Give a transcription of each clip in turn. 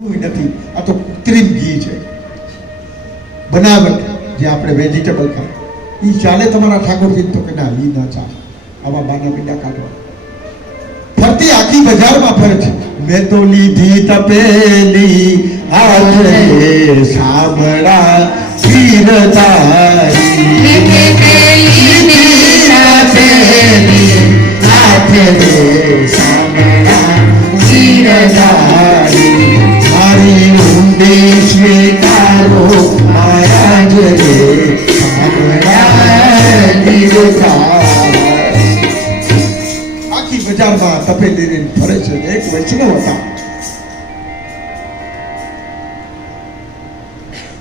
નથી, આ તો કૃત્રિમ ઘી છે, બનાવટ. જે આપણે વેજીટેબલ ખાય એ ચાલે તમારા ઠાકોરજી? તો કે ના, એ ના ચાલે. આવા બાના પીડા કાઢવા ફરતી આખી બજારમાં ફરે છે. મેં તો લીધી તપેલી આજે સાંભળા ગીરધારી, મારી ઊંડી સ્વીકારો મહારાજ રે આખી બજારમાં તપેલી લઈને ફરે છે. એક વૈષ્ણવ હતા,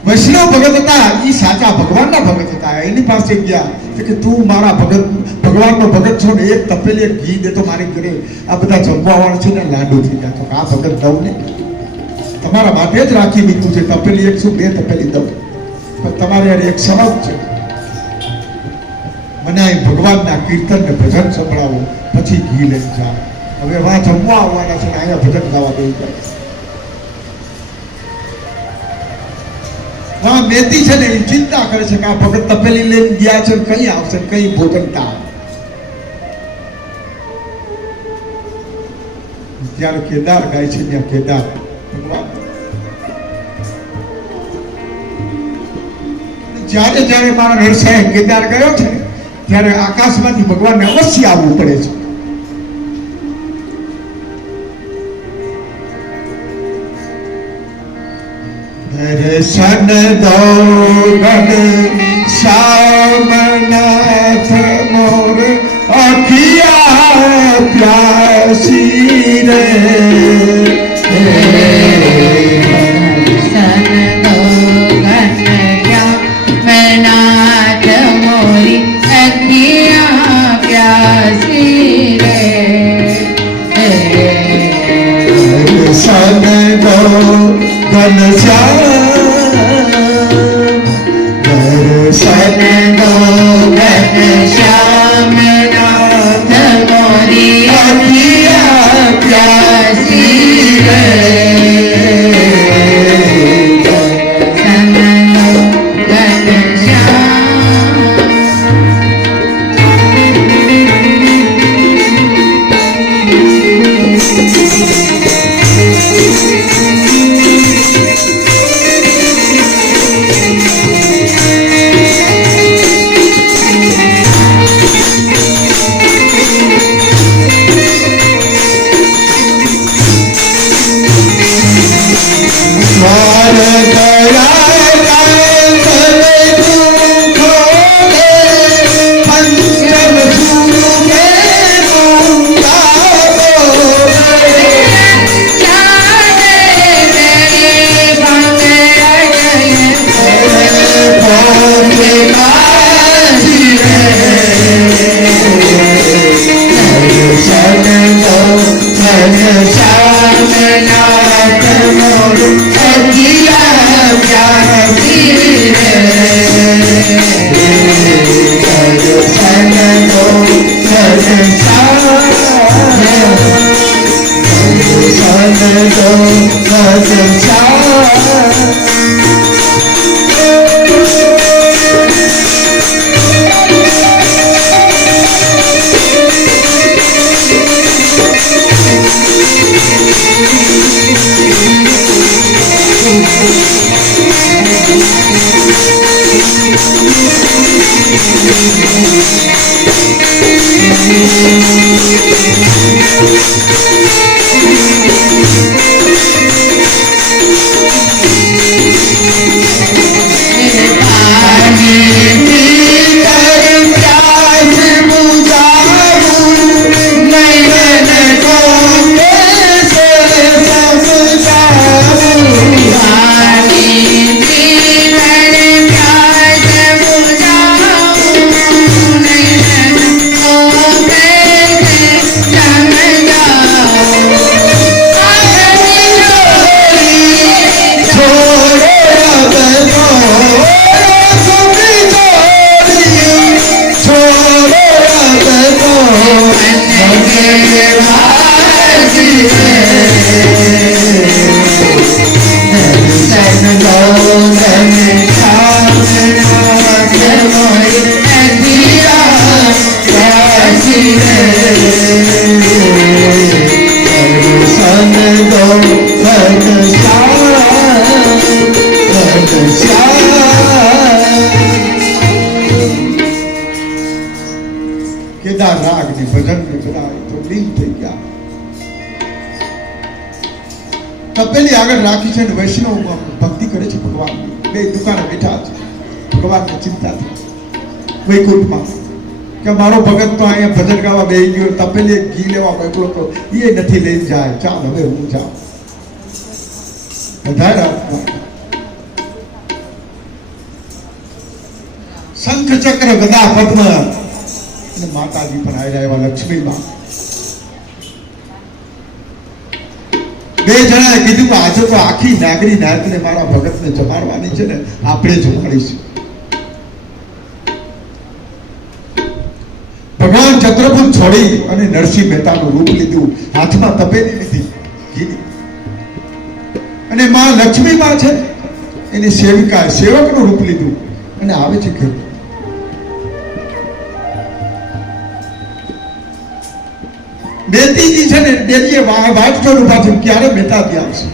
વૈષ્ણવ ભગત હતા. એ સાચા ભગવાનના ભગત હતા. એની પાસે ગયા કે તું મારા ભગવાનનો ભગત છો ને, એક તપેલી એક ઘી દે તો મારી ઘરે આ બધા જમવા વાળા છે ને લાડુ થઈ ગયા. તો આ ભગત દઉં ને, તમારા માટે જ રાખી મૂક્યું છે. તપેલી એક શું, બે તપેલી દઉં, પણ તમારે એક શરત છે, મને અહીં ભગવાનના કીર્તન ને ભજન સંભળાવો, પછી ઘી લઈને જાઓ. હવે વાં જમવા આવવાના છે ને અહીંયા ભજન ગાવા દેવું પડે. હા, મેતી છે ને એ ચિંતા કરે છે કે આ ભગત તપેલી લઈને ગયા છે, કઈ આવશે, કઈ ભોજનતા. જ્યારે કેદાર ગાય છે ત્યાં કેદાર ભગવાન, જ્યારે જ્યારે મારા નરસાએ કેદાર ગયો છે ત્યારે આકાશમાંથી ભગવાનને અવશ્ય આવવું પડે છે. દર્શન દો ગણ શ્યામનાથ મોર અખિયા પ્યાસી રે, કેદાર રાગ ની ભજન ને બધા તો લીન થઈ ગયા. તપેલી આગળ રાખી છે ને વૈષ્ણવ ભક્તિ કરે છે ભગવાન. બે દુકાને બેઠા છે, ભગવાનને ચિંતા થઈ વૈકુંઠમાં કે મારો ભગત તો અહીંયા ભજન ગાવા બેસી ગયો, તપેલી ઘી લેવા મોકલો તો એ નથી લઈને જાય, ચાલ હવે હું જાઉં. વધારે શંખ ચક્ર ગદા પદ્મ અને માતાજી પણ આવ્યા એવા લક્ષ્મીમાં. બે જણાએ કીધું કે આજે તો આખી નાગરી નાતને મારા ભગતને જમાડવાની છે ને, આપણે જમાડીશું. ભગવાન ચંદ્રપુર છોડી અને નરસિંહ મહેતાનું રૂપ લીધું, હાથમાં તપેલી લીધી ઘીની. અને માં લક્ષ્મી માં છે એની સેવિકા સેવકનું રૂપ લીધું અને આવે છે ઘેર. બેતીજી છે ને ડેલીએ વાટ જોડ ઉભા થયું ક્યારે મહેતા ત્યાં આવશે.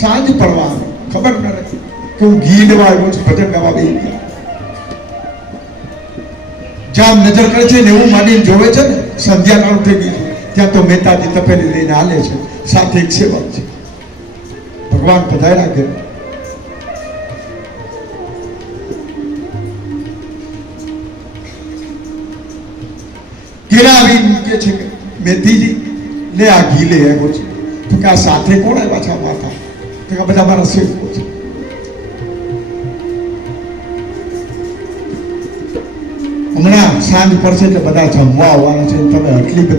સાંજ પડવા ખબર ન રહી કે હું ઘી લેવા આવ્યો છું, ભજન ગાવા બેસી ગયા. જામ નજર કરે છે ને એવું માનીને જોવે છે ને સંધ્યાકાળ થઈ ગઈ ત્યાં તો મહેતાજી તપેલી લઈને હાલે છે, સાથે એક સેવક છે. ભગવાન પધાર્યા ઘેર. ઘેરાવી કે છે કે મેથીજી લે આ ઘી લે આવ્યો છે. તો કે આ સાથે કોણ આવ્યા છે માતા? તો કે બધા મારા સેવકો છે. હમણાં સાંજ પડશે એટલે બધા જમવા આવવાના છે, તમે આટલી બધી